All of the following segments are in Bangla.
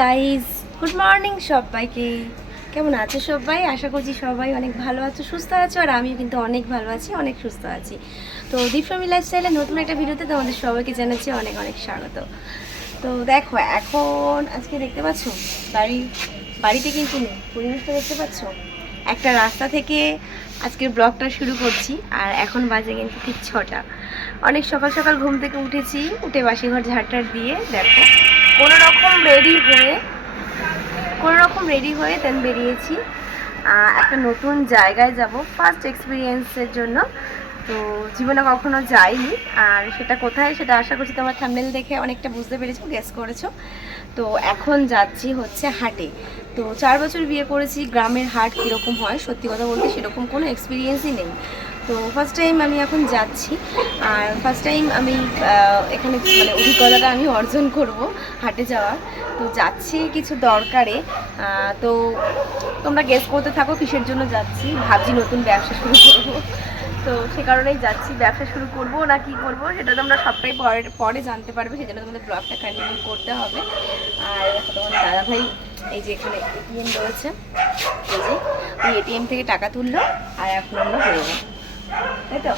গাইজ, গুড মর্নিং সবাইকে। কেমন আছো সবাই? আশা করছি সবাই অনেক ভালো আছো, সুস্থ আছো। আর আমিও কিন্তু অনেক ভালো আছি, অনেক সুস্থ আছি। তো দীপশমী লাইফস্টাইলে নতুন একটা ভিডিওতে তোমাদের সবাইকে জানাচ্ছি অনেক অনেক স্বাগত। তো দেখো, এখন আজকে দেখতে পাচ্ছ বাড়িতে কিন্তু নেই, পরিবেশটা দেখতে পাচ্ছ। একটা রাস্তা থেকে আজকের ব্লগটা শুরু করছি। আর এখন বাজে কিন্তু ঠিক 6টা। অনেক সকাল সকাল ঘুম থেকে উঠেছি, উঠে বাসিঘর ঝাড়টার দিয়ে দেখো কোনো রকম রেডি হয়ে দেন বেরিয়েছি একটা নতুন জায়গায় যাব, ফার্স্ট এক্সপিরিয়েন্সের জন্য। তো জীবনে কখনো যাইনি, আর সেটা কোথায় সেটা আশা করছি তোমার থাম্বনেল দেখে অনেকটা বুঝতে পেরেছো, গেস করেছো। তো এখন যাচ্ছি হচ্ছে হাটে। তো 4 বছর বিয়ে করেছি, গ্রামের হাট কীরকম হয় সত্যি কথা বলতে সেরকম কোনো এক্সপিরিয়েন্সই নেই। তো ফার্স্ট টাইম আমি এখন যাচ্ছি, আর ফার্স্ট টাইম আমি এখানে মানে অভিজ্ঞতাটা আমি অর্জন করব হাটে যাওয়ার। তো যাচ্ছি কিছু দরকারে। তো তোমরা গেস করতে থাকো কিসের জন্য যাচ্ছি। ভাবছি নতুন ব্যবসা শুরু করব, তো সে কারণেই যাচ্ছি। ব্যবসা শুরু করব না কি করব সেটা তোমরা সবটাই পরে জানতে পারবে, সেই জন্য তোমাদের ব্লগটা কন্টিনিউ করতে হবে। আর তোমাদের দাদাভাই এই যে এখানে এটিএম রয়েছে, এই যে ওই এটিএম থেকে টাকা তুললো, আর এখন আমরা বেরোবো, তাই তো।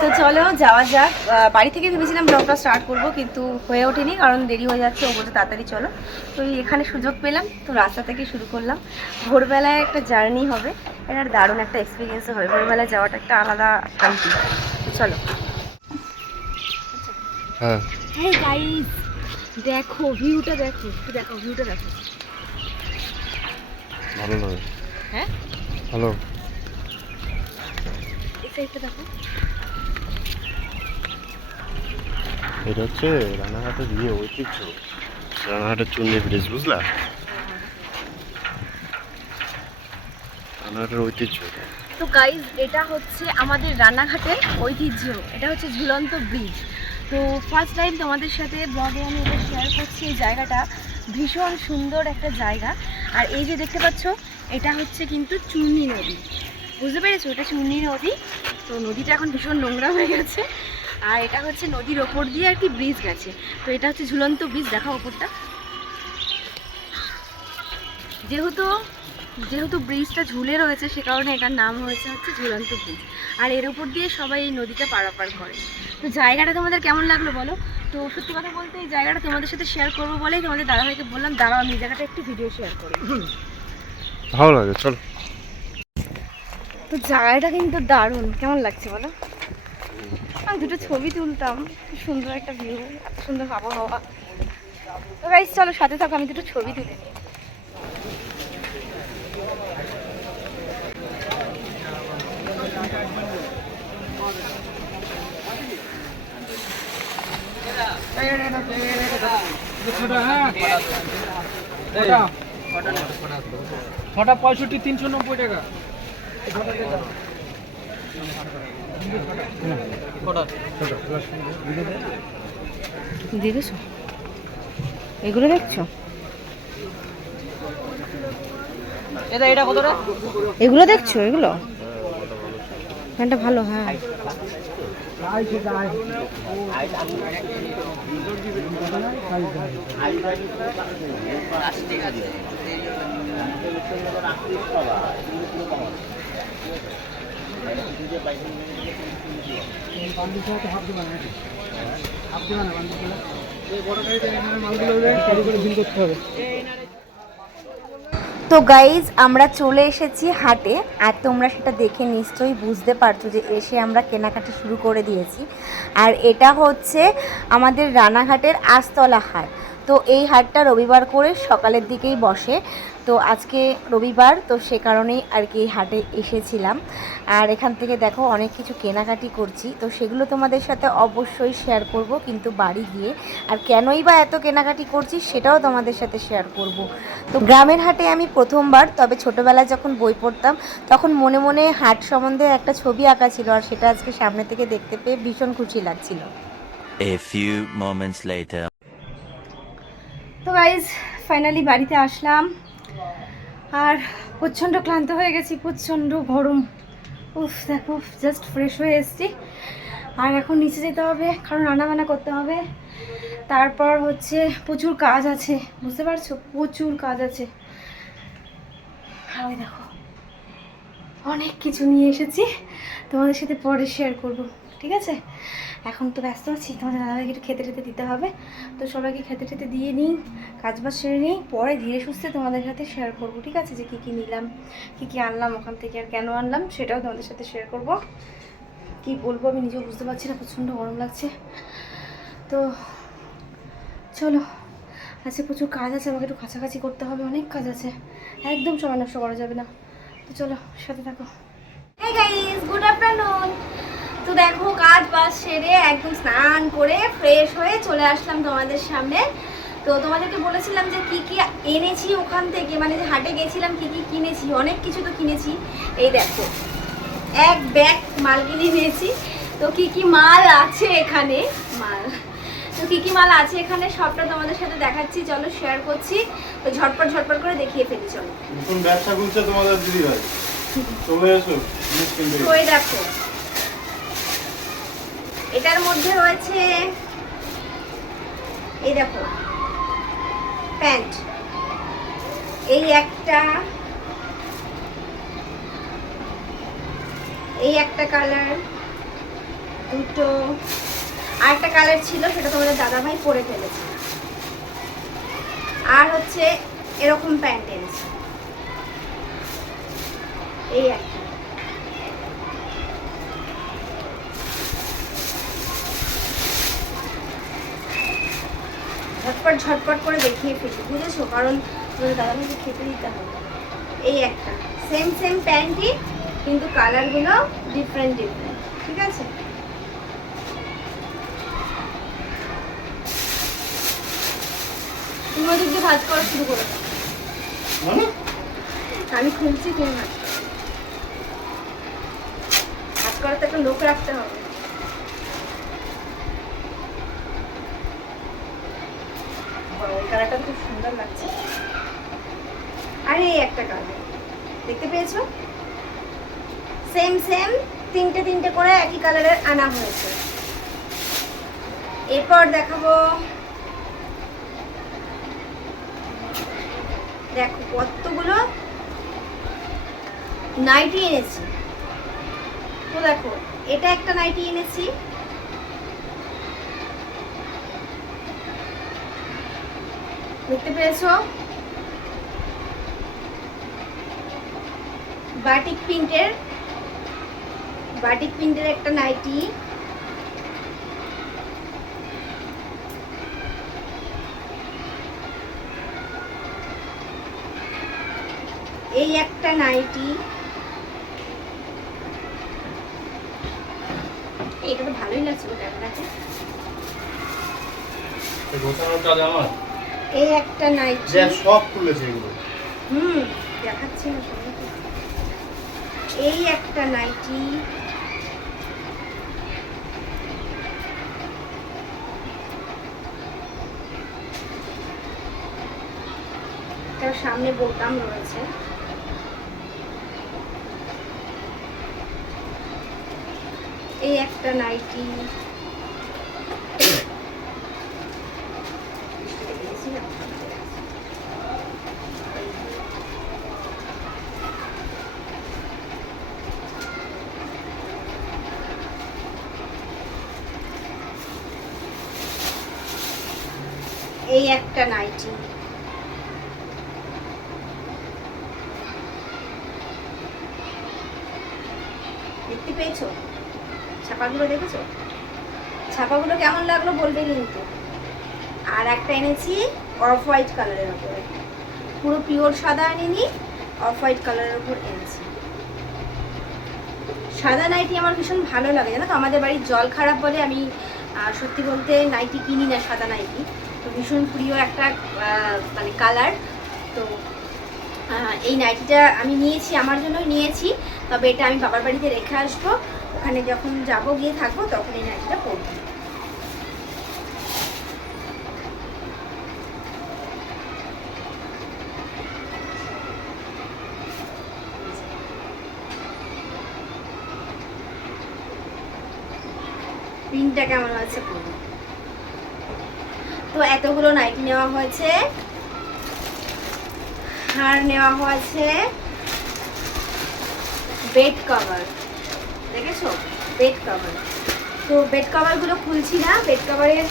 তো চলো যাওয়া যাক। বাড়ি থেকে ভেবেছিলাম ব্লগটা স্টার্ট করব, কিন্তু হয়ে ওঠেনি কারণ দেরি হয়ে যাচ্ছে। ও বলতে তাড়াতাড়ি চলো। তো এখানে সুযোগ পেলাম, তো রাস্তা থেকে শুরু করলাম। ভোরবেলায় একটা জার্নি হবে, এটা দারুণ একটা এক্সপিরিয়েন্স হবে। ভোরবেলায় যাওয়াটা একটা আলাদা শান্তি। চলো। হ্যাঁ, হেই গাইস, দেখো ভিউটা, দেখো ভিউটা দেখো। ভালো লাগে। হ্যাঁ, ভালো। এই সাইডটা দেখো। এটা হচ্ছে রানাঘাটের ঐতিহ্য, রানাঘাটের চুন্নি ব্রিজ, বুঝলা? রানাঘাটের ঐতিহ্য। তো গাইজ, এটা হচ্ছে আমাদের রানাঘাটের ঐতিহ্য, এটা হচ্ছে ঝুলন্ত ব্রিজ। তো ফার্স্ট টাইম তোমাদের সাথে ব্লগে আমি এটা শেয়ার করছি। এই জায়গাটা ভীষণ সুন্দর একটা জায়গা। আর এই যে দেখতে পাচ্ছ, এটা হচ্ছে কিন্তু চূর্ণী নদী, বুঝতে পেরেছো? এটা চূর্ণী নদী। তো নদীটা এখন ভীষণ নোংরা হয়ে গেছে, আর এটা হচ্ছে নদীর ওপর দিয়ে আর কি ব্রিজ গেছে। তো এটা হচ্ছে ঝুলন্ত ব্রিজ, দেখা ওপরটা। যেহেতু ব্রিজটা ঝুলে রয়েছে সে কারণে এটার নাম হয়েছে হচ্ছে ঝুলন্ত ব্রিজ। আর এর উপর দিয়ে সবাই এই নদীটা পারাপার করে। তো জায়গাটা তোমাদের কেমন লাগলো বলো? তো সত্যি কথা বলতে এই জায়গাটা তোমাদের সাথে শেয়ার করবো বলেই তোমাদের দাদাভাইকে বললাম দাঁড়াও আমি এই জায়গাটা একটু ভিডিও শেয়ার করি। ভালো লাগে, চলো। তো জায়গাটা কিন্তু দারুণ, কেমন লাগছে বলো? আমি দুটো ছবি তুলতাম, খুব সুন্দর একটা ভিউ, এত সুন্দর আবহাওয়া। তো গাইস চলো সাথে থাকো, আমি দুটো ছবি তুলে নিই। ছটা 65 390 টাকা। দেখেছো এগুলো, দেখছো এটা কতটা? এগুলো দেখছো, এগুলো ফ্যানটা ভালো। হ্যাঁ, তো গাইজ আমরা চলে এসেছি হাটে। আর তোমরা সেটা দেখে নিশ্চয়ই বুঝতে পারছো যে এসে আমরা কেনাকাটা শুরু করে দিয়েছি। আর এটা হচ্ছে আমাদের রানাঘাটের আস্তলা হাট। তো এই হাটটা রবিবার করে সকালের দিকেই বসে। তো আজকে রবিবার, তো সে কারণেই আর কি হাটে এসেছিলাম। আর এখান থেকে দেখো অনেক কিছু কেনাকাটি করছি, তো সেগুলো তোমাদের সাথে অবশ্যই শেয়ার করব কিন্তু বাড়ি গিয়ে। আর কেনই বা এত কেনাকাটি করছি সেটাও তোমাদের সাথে শেয়ার করব। তো গ্রামের হাটে আমি প্রথমবার, তবে ছোটোবেলায় যখন বই পড়তাম তখন মনে মনে হাট সম্বন্ধে একটা ছবি আঁকা ছিল, আর সেটা আজকে সামনে থেকে দেখতে পেয়ে ভীষণ খুশি লাগছিল। A few moments later. তো গাইজ ফাইনালি বাড়িতে আসলাম, আর প্রচণ্ড ক্লান্ত হয়ে গেছি, প্রচণ্ড গরম। উফ দেখো, জাস্ট ফ্রেশ হয়ে এসেছি। আর এখন নিচে যেতে হবে কারণ রান্নাবান্না করতে হবে। তারপর হচ্ছে প্রচুর কাজ আছে, বুঝতে পারছো, প্রচুর কাজ আছে। আর ওই দেখো অনেক কিছু নিয়ে এসেছি, তোমাদের সাথে পরে শেয়ার করব, ঠিক আছে? এখন তো ব্যস্ত আছি, তোমাদের দাদাকে একটু খেতে টেতে দিতে হবে, তো সবাইকে খেতে টেতে দিয়ে নিই, কাজবাজ সেরে নিই, পরে ধীরে সুস্থে তোমাদের সাথে শেয়ার করব, ঠিক আছে? যে কী কী নিলাম, কী কী আনলাম ওখান থেকে, আর কেন আনলাম সেটাও তোমাদের সাথে শেয়ার করব। কি বলবো আমি নিজেও বুঝতে পারছি না, প্রচণ্ড গরম লাগছে। তো চলো, আজকে প্রচুর কাজ আছে, আমাকে একটু কাছাকাছি করতে হবে, অনেক কাজ আছে, একদম সময় নষ্ট করা যাবে না। তো চলো সাথে থাকো। Hey guys, good afternoon. তো দেখো কাজ বাজ সেরে একদম স্নান করে ফ্রেশ হয়ে চলে আসলাম তোমাদের সামনে। তো তোমাদেরকে বলেছিলাম যে কি কি এনেছি ওখান থেকে, মানে যে হাটে গেছিলাম কি কি কিনেছি, অনেক কিছু তো কিনেছি। এই দেখো এক ব্যাগ মাল কিনে নিয়েছি। তো কি কি মাল আছে এখানে, তো কি কি মাল আছে এখানে সবটা তোমাদের সাথে দেখাচ্ছি, চলো শেয়ার করছি। তো ঝটপট ঝটপট করে দেখিয়ে ফেলি, চলো। নতুন ব্যবসা খুলছে তোমাদের দিদি ভাই, চলে এসো। ওই দেখো এটার মধ্যে রয়েছে, এই দেখো প্যান্ট, এই একটা কালার, দুটো, আর একটা কালার ছিল সেটা তোমাদের দাদাভাই পরে ফেলেছে। আর হচ্ছে এরকম প্যান্ট এনেছি, এই একটা। ঝটপট ঝটপট করে দেখিয়ে ফেলি, বুঝেছো, কারণ তোমাদের দাদাভাইকে খেতে দিতে হবে। এই একটা সেম সেম প্যান্টই, কিন্তু কালারগুলো ডিফারেন্ট ডিফারেন্ট, ঠিক আছে? তুমি ওদিক দিয়ে ভাজ করা শুরু করে দাও, আমি খুলছি, তুমি ভাজ করো। ভাজ করার তো একটা লোক রাখতে হবে। এই কালারটা খুব সুন্দর লাগছে। আর এই একটা কালার দেখতে পেয়েছো, সেম সেম তিনটে তিনটে করে একই কালারের আনা হয়েছে। এরপর দেখাবো, দেখো কতগুলো নাইটি এনেছি। তো দেখো এটা একটা নাইটি এনেছি, দেখতে পেয়েছো, বাটিক প্রিন্টের একটা নাইটি। এই একটা নাইটি, এটা তো ভালোই লাগছে দেখো। এই একটা নাইটি, সব খুলেছে এগুলো। দেখাচ্ছি না সবাই। এই একটা নাইটি, তার সামনে বোতাম রয়েছে। এই একটা নাইটি, এই একটা নাইটি, দেখতে পেয়েছো? ছাপাগুলো দেখেছো? ছাপাগুলো কেমন লাগলো বলবে কিন্তু। আর একটা এনেছি অফ হোয়াইট কালারের উপরে, পুরো পিওর সাদা আনিনি, অফ হোয়াইট কালারের উপর এনেছি। সাদা নাইটি আমার ভীষণ ভালো লাগে, জানো তো। আমাদের বাড়ির জল খারাপ বলে আমি সত্যি বলতে নাইটি কিনি না, সাদা নাইটি। তো ভীষণ প্রিয় একটা মানে কালার। তো এই নাইটিটা আমি নিয়েছি, আমার জন্যই নিয়েছি, তবে এটা আমি বাবার বাড়িতে রেখে আসবো, ওখানে যখন যাবো গিয়ে থাকবো তখন এই নাইটিটা পরবো। প্রিন্টটা কেমন আছে বলুন। তো এতগুলো নাইটি নেওয়া হয়েছে, আর নেওয়া হয়েছে বেড কভার, দেখেছো বেড কভার। তো বেড কভারগুলো খুলছি না, বেড কভারের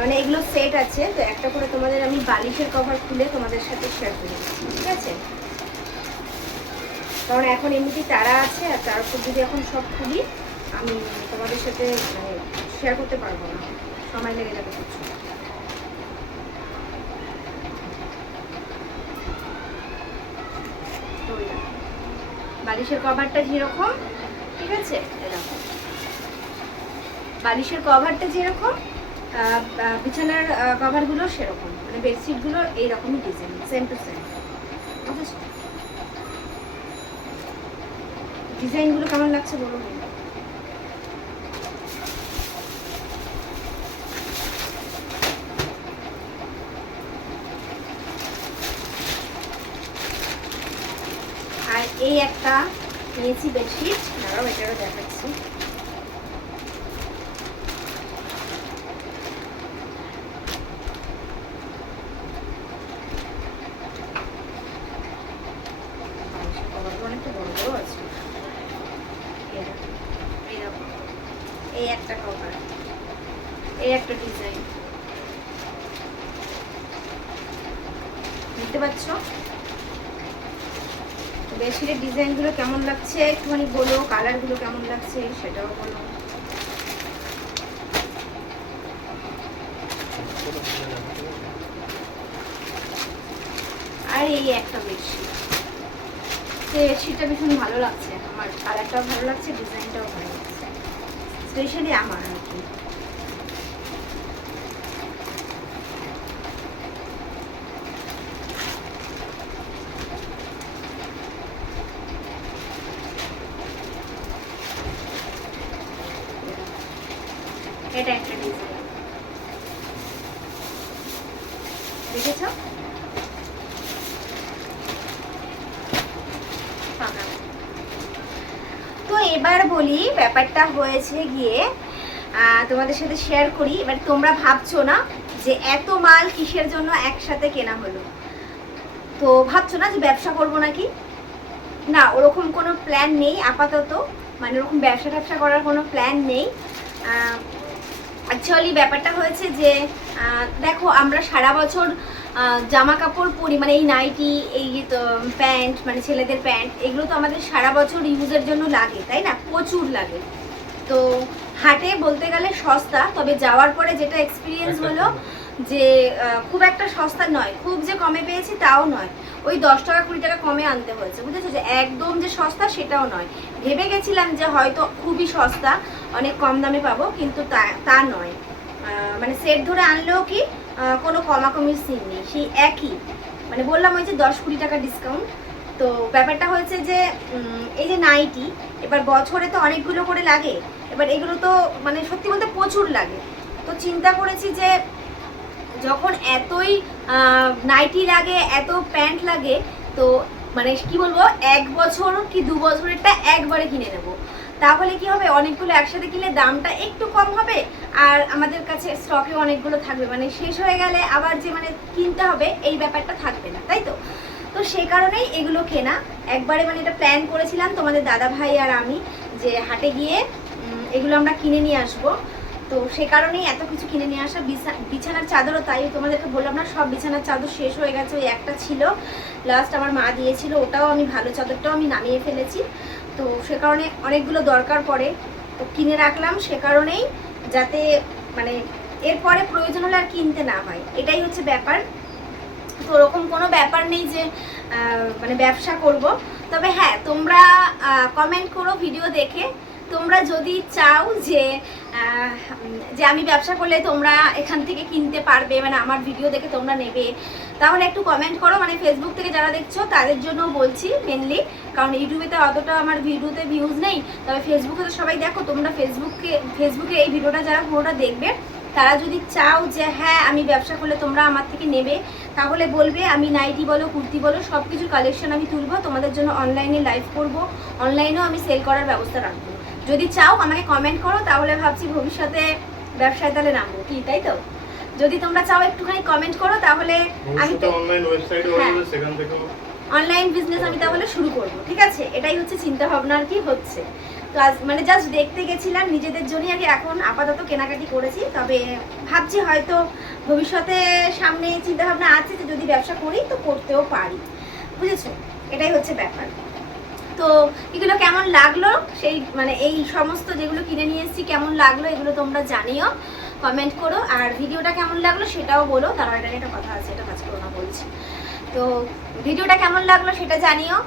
মানে এগুলো সেট আছে, তো একটা করে তোমাদের আমি বালিশের কভার খুলে তোমাদের সাথে শেয়ার করে দিচ্ছি, ঠিক আছে? কারণ এখন এমনিতেই তারা আছে, আর তার উপর যদি এখন সব খুলি আমি তোমাদের সাথে মানে শেয়ার করতে পারবো না, সময় লেগে যাবে কিছু। তো বালিশের কভারটা যেরকম, ঠিক আছে, এরকম বালিশের কভারটা যেরকম, বিছানার কভারগুলো সেরকম, মানে বেডশিটগুলো এইরকমই ডিজাইন, সেম টু সেম। বুঝেছো ডিজাইনগুলো কেমন লাগছে বলো? আর এই একটা নিয়েছি বেডশিট, দাঁড়াও এটারও দেখাচ্ছি। অনেকটা বড় বড় আছে, এই একটা কভার, এই একটা ডিজাইন, দেখতে পাচ্ছ? বেডশিটের ডিজাইনগুলো কেমন লাগছে একটুখানি বলো, কালারগুলো কেমন লাগছে সেটাও বলো। আর এই একটা বেডশিট, এই বেডশিটটা ভীষণ ভালো লাগছে আমার, কালারটাও ভালো লাগছে, ডিজাইনটাও ভালো লাগছে, স্পেশালি আমার আর কি। এটা একটা ডিজাইন, দেখেছ? তো এবার বলি ব্যাপারটা হয়েছে গিয়ে, তোমাদের সাথে শেয়ার করি। এবার তোমরা ভাবছো না যে এত মাল কিসের জন্য একসাথে কেনা হলো, তো ভাবছো না যে ব্যবসা করবো নাকি? না, ওরকম কোনো প্ল্যান নেই আপাতত, মানে ওরকম ব্যবসা করার কোনো প্ল্যান নেই। অ্যাকচুয়ালি ব্যাপারটা হয়েছে যে দেখো আমরা সারা বছর জামা কাপড় পরি, মানে এই নাইটি, এই প্যান্ট, মানে ছেলেদের প্যান্ট, এগুলো তো আমাদের সারা বছর ইউজের জন্য লাগে, তাই না? প্রচুর লাগে। তো হাটে বলতে গেলে সস্তা, তবে যাওয়ার পরে যেটা এক্সপিরিয়েন্স হলো যে খুব একটা সস্তা নয়, খুব যে কমে পেয়েছি তাও নয়, ওই 10 টাকা 20 টাকা কমে আনতে হয়েছে, বুঝেছো? যে একদম যে সস্তা সেটাও নয়। ভেবে গেছিলাম যে হয়তো খুবই সস্তা, অনেক কম দামে পাবো, কিন্তু তা নয়। মানে সেট ধরে আনলেও কি কোনো কমাকমির সিন নেই, সেই একই, মানে বললাম ওই যে 10-20 টাকা ডিসকাউন্ট। তো ব্যাপারটা হয়েছে যে এই যে নাইটি, এবার বছরে তো অনেকগুলো করে লাগে, এবার এগুলো তো মানে সত্যি বলতে প্রচুর লাগে। তো চিন্তা করেছি যে যখন এতই নাইটি লাগে, এত প্যান্ট লাগে, তো মানে কি বলবো, 1 বছর কি 2 বছরেরটা একবারে কিনে নেব, তাহলে কি হবে, অনেকগুলো একসাথে কিনলে দামটা একটু কম হবে, আর আমাদের কাছে স্টকে অনেকগুলো থাকবে, মানে শেষ হয়ে গেলে আবার যে মানে কিনতে হবে এই ব্যাপারটা থাকবে না, তাই তো? তো সেই কারণেই এগুলো কেনা একবারে, মানে এটা প্ল্যান করেছিলাম তোমাদের দাদা ভাই আর আমি, যে হাটে গিয়ে এগুলো আমরা কিনে নিয়ে আসবো। তো সে কারণেই এত কিছু কিনে নিয়ে আসা। বিছানার চাদরও তাই, তোমাদেরকে বললাম না সব বিছানার চাদর শেষ হয়ে গেছে, ওই একটা ছিল লাস্ট আমার মা দিয়েছিল, ওটাও আমি ভালো চাদরটাও আমি নামিয়ে ফেলেছি। তো সে কারণে অনেকগুলো দরকার পড়ে, তো কিনে রাখলাম, সে কারণেই যাতে মানে এরপরে প্রয়োজন হলে আর কিনতে না হয়, এটাই হচ্ছে ব্যাপার। তো ওরকম কোনো ব্যাপার নেই যে মানে ব্যবসা করব। তবে হ্যাঁ, তোমরা কমেন্ট করো ভিডিও দেখে, তোমরা যদি চাও যে আমি ব্যবসা করলে তোমরা এখান থেকে কিনতে পারবে, মানে আমার ভিডিও দেখে তোমরা নেবে, তাহলে একটু কমেন্ট করো। মানে ফেসবুক থেকে যারা দেখছো তাদের জন্য বলছি মেনলি, কারণ ইউটিউবেতে অতটা আমার ভিডিওতে ভিউজ নেই, তবে ফেসবুকে তো সবাই দেখো, তোমরা ফেসবুকে এই ভিডিওটা যারা পুরোটা দেখবে, তারা যদি চাও যে হ্যাঁ আমি ব্যবসা করলে তোমরা আমার থেকে নেবে, তাহলে বলবে, আমি নাইটি বলো কুর্তি বলো সব কিছুর কালেকশন আমি তুলবো, তোমাদের জন্য অনলাইনে লাইভ করব, অনলাইনেও আমি সেল করার ব্যবস্থা রাখবো। যদি চাও আমাকে কমেন্ট করো, তাহলে ভাবছি ভবিষ্যতে ব্যবসায় তাহলে নামবো, কি তাই তো? যদি তোমরা চাও একটুখানি কমেন্ট করো, তাহলে আমি ভবিষ্যতে অনলাইন ওয়েবসাইটও হ্যাঁ। হবে, সেখান থেকেও অনলাইন বিজনেস আমি তাহলে শুরু করব, ঠিক আছে? এটাই হচ্ছে চিন্তা ভাবনা আর কি হচ্ছে। তো আজ মানে জাস্ট দেখতে গেছিলাম নিজেদের জন্যই আগে, এখন আপাতত কেনাকাটি করেছি। তবে ভাবছি হয়তো ভবিষ্যতে সামনে চিন্তা ভাবনা আছে যে যদি ব্যবসা করি তো করতেও পারি, বুঝেছো? এটাই হচ্ছে ব্যাপার। তো এগুলো কেমন লাগলো, সেই মানে এই সমস্ত যেগুলো কিনে নিয়ে এসেছি কেমন লাগলো এগুলো তোমরা জানিও, কমেন্ট করো। আর ভিডিওটা কেমন লাগলো সেটাও বলো। তার আগে একটা কথা আছে, এটা কাজ করো না বলছি। তো ভিডিওটা কেমন লাগলো সেটা জানিও।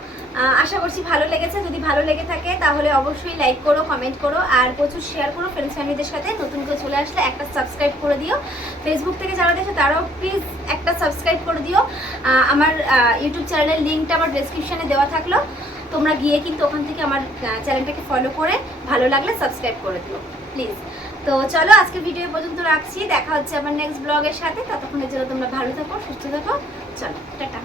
আশা করছি ভালো লেগেছে। যদি ভালো লেগে থাকে তাহলে অবশ্যই লাইক করো, কমেন্ট করো, আর প্রচুর শেয়ার করো ফ্রেন্ডস ফ্যামিলিদের সাথে। নতুন করে চলে আসলে একটা সাবস্ক্রাইব করে দিও। ফেসবুক থেকে যারা দেখছো তারাও প্লিজ একটা সাবস্ক্রাইব করে দিও। আমার ইউটিউব চ্যানেলের লিঙ্কটা আমার ডেসক্রিপশানে দেওয়া থাকলো, তোমরা গিয়ে কিন্তু ওখান থেকে আমার চ্যানেলটাকে ফলো করে ভালো লাগলে সাবস্ক্রাইব করে দিও প্লিজ। তো চলো আজকে ভিডিও পর্যন্ত রাখছি, দেখা হচ্ছে আমার নেক্সট ব্লগের সাথে। ততক্ষণের জন্য তোমরা ভালো থাকো, সুস্থ থাকো। চলো টাটা।